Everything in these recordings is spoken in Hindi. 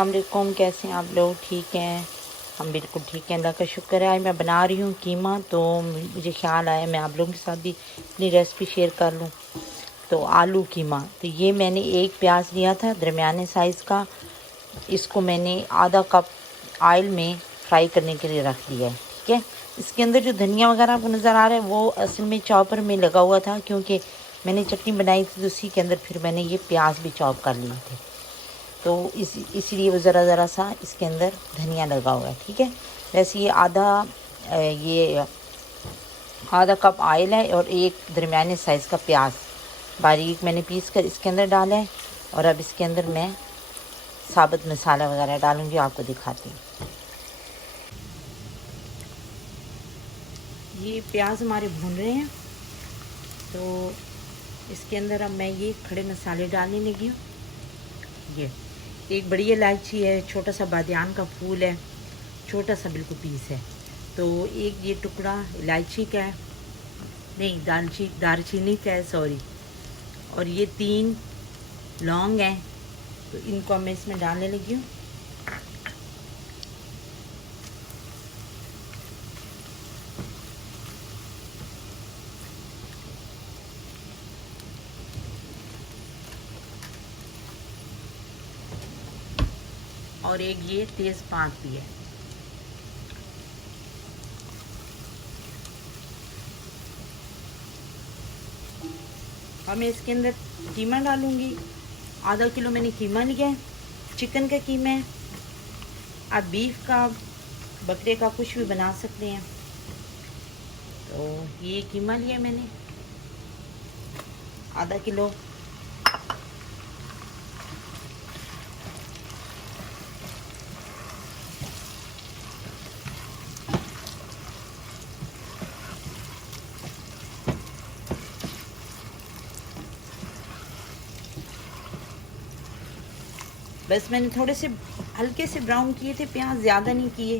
अस्सलाम वालेकुम। कैसे हैं आप लोग? ठीक हैं? हम बिल्कुल ठीक हैं, अल्लाह का शुक्र है। आज मैं बना रही हूँ कीमा, तो मुझे ख्याल आया मैं आप लोगों के साथ भी अपनी रेसिपी शेयर कर लूँ। तो आलू कीमा, तो ये मैंने एक प्याज लिया था दरमियाने साइज़ का। इसको मैंने आधा कप ऑयल में फ्राई करने के लिए रख दिया है। ठीक है, इसके अंदर जो धनिया वगैरह आपको नज़र आ रहा है वो असल में चॉपर में लगा हुआ था, क्योंकि मैंने चटनी बनाई थी तो उसी के अंदर फिर मैंने ये प्याज भी चॉप कर लिए थे, तो इसीलिए वो ज़रा सा इसके अंदर धनिया लगा हुआ है। ठीक है, वैसे ये आधा कप ऑयल है और एक दरमियाने साइज़ का प्याज बारीक मैंने पीस कर इसके अंदर डाला है। और अब इसके अंदर मैं साबुत मसाला वगैरह डालूँगी, आपको दिखाती हूँ। ये प्याज हमारे भून रहे हैं, तो इसके अंदर अब मैं ये खड़े मसाले डालने लगी हूँ। ये एक बड़ी इलायची है, छोटा सा बादियान का फूल है, छोटा सा बिल्कुल पीस है, तो एक ये टुकड़ा इलायची का है, नहीं दालचीनी का है, सॉरी। और ये 3 लौंग हैं, तो इनको मैं इसमें डालने लगी हूँ। और एक ये तेज़पात भी है। और मैं इसके अंदर कीमा डालूँगी। आधा किलो मैंने कीमा लिया है, चिकन का कीमा है। आप बीफ का, बकरे का कुछ भी बना सकते हैं। तो ये कीमा लिया मैंने आधा किलो। बस मैंने थोड़े से हल्के से ब्राउन किए थे प्याज, ज़्यादा नहीं किए।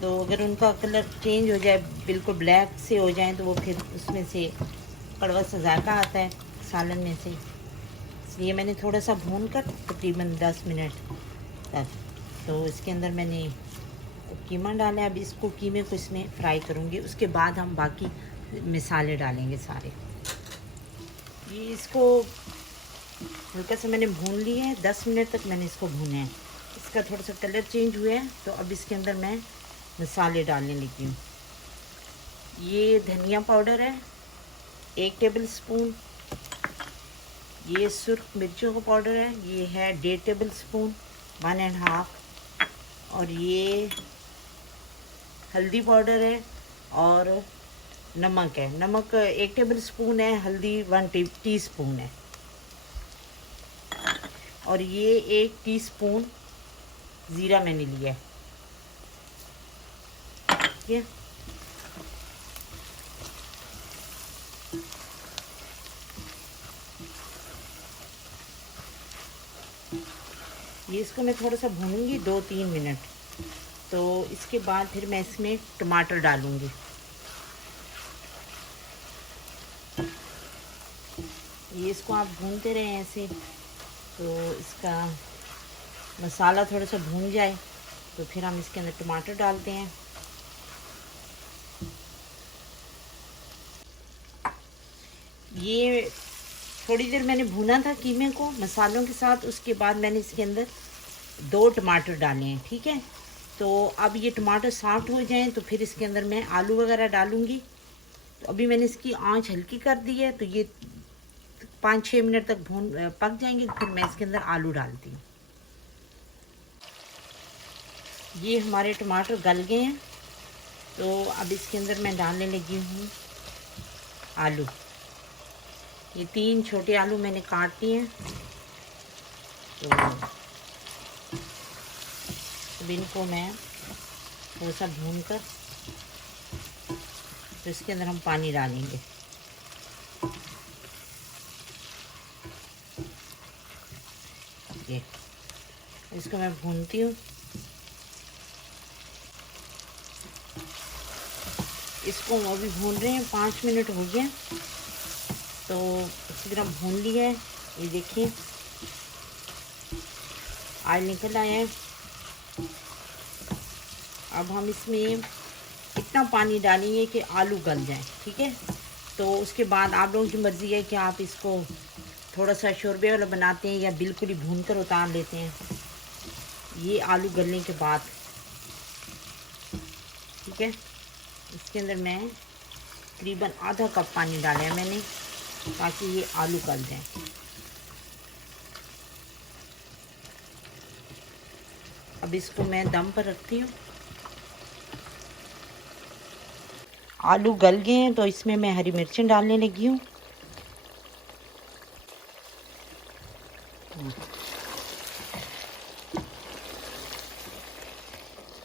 तो अगर उनका कलर चेंज हो जाए, बिल्कुल ब्लैक से हो जाए, तो वो फिर उसमें से कड़वा सा जायका आता है सालन में से, इसलिए मैंने थोड़ा सा भून कर तकरीबन 10 मिनट तक। तो इसके अंदर मैंने कीमा डाला है। अब इसको कीमे को इसमें फ्राई करूँगी, उसके बाद हम बाकी मसाले डालेंगे सारे। ये इसको हल्का सा मैंने भून लिया है, 10 मिनट तक मैंने इसको भूना है। इसका थोड़ा सा कलर चेंज हुआ है, तो अब इसके अंदर मैं मसाले डालने लगी हूँ। ये धनिया पाउडर है 1 टेबल स्पून, ये सुर्ख मिर्चों का पाउडर है, ये है 1.5 टेबल स्पून, 1.5। और ये हल्दी पाउडर है और नमक है। नमक 1 टेबल स्पून है, हल्दी 1 टीस्पून है। और ये 1 टीस्पून ज़ीरा मैंने लिया है। ठीक है, ये इसको मैं थोड़ा सा भूनूंगी 2-3 मिनट। तो इसके बाद फिर मैं इसमें टमाटर डालूंगी। ये इसको आप भूनते रहें ऐसे, तो इसका मसाला थोड़ा सा भून जाए, तो फिर हम इसके अंदर टमाटर डालते हैं। ये थोड़ी देर मैंने भूना था कीमे को मसालों के साथ, उसके बाद मैंने इसके अंदर 2 टमाटर डाले हैं। ठीक है, तो अब ये टमाटर सॉफ्ट हो जाएं, तो फिर इसके अंदर मैं आलू वगैरह डालूँगी। तो अभी मैंने इसकी आंच हल्की कर दी है, तो ये 5-6 मिनट तक पक जाएंगे, फिर मैं इसके अंदर आलू डालती हूँ। ये हमारे टमाटर गल गए हैं, तो अब इसके अंदर मैं डालने लगी हूँ आलू। ये 3 छोटे आलू मैंने काट लिए हैं। तो अब इनको मैं थोड़ा सा भून कर, तो इसके अंदर हम पानी डालेंगे। ये इसको मैं भूनती हूँ। इसको अभी भून रहे हैं, 5 मिनट हो गए, तो अच्छी तरह भून लिया है। ये देखिए ऑयल निकल आया है। अब हम इसमें इतना पानी डालेंगे कि आलू गल जाए, ठीक है। तो उसके बाद आप लोगों की मर्ज़ी है कि आप इसको थोड़ा सा शोरबे वाला बनाते हैं या बिल्कुल ही भून कर उतार लेते हैं। ये आलू गलने के बाद, ठीक है, इसके अंदर मैं तकरीबन आधा कप पानी डाला है मैंने, ताकि ये आलू गल जाए। अब इसको मैं दम पर रखती हूँ। आलू गल गए हैं तो इसमें मैं हरी मिर्चें डालने लगी हूँ।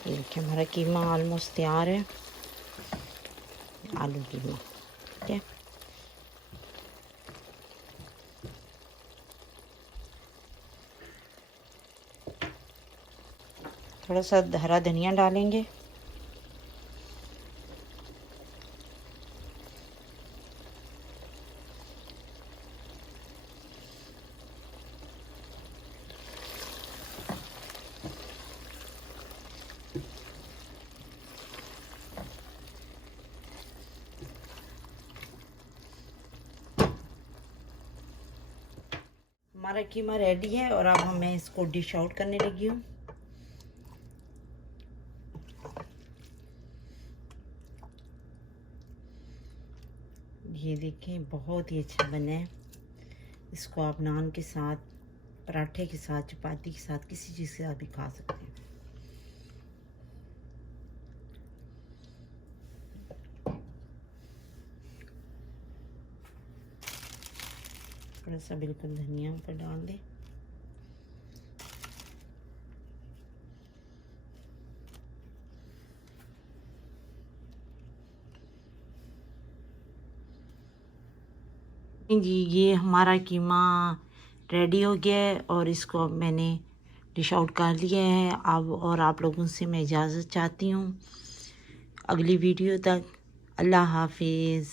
ये देखिए हमारा कीमा ऑलमोस्ट तैयार है, आलू कीमा, ठीक है। थोड़ा सा हरा धनिया डालेंगे। हमारा कीमा रेडी है और अब मैं इसको डिश आउट करने लगी हूँ। ये देखें बहुत ही अच्छा बना है। इसको आप नान के साथ, पराठे के साथ, चपाती के साथ, किसी चीज़ के साथ भी खा सकते हैं। थोड़ा सा बिल्कुल धनिया पर डाल दें। जी ये हमारा कीमा रेडी हो गया है और इसको अब मैंने डिश आउट कर लिया है। अब और आप लोगों से मैं इजाज़त चाहती हूँ। अगली वीडियो तक अल्लाह हाफिज़।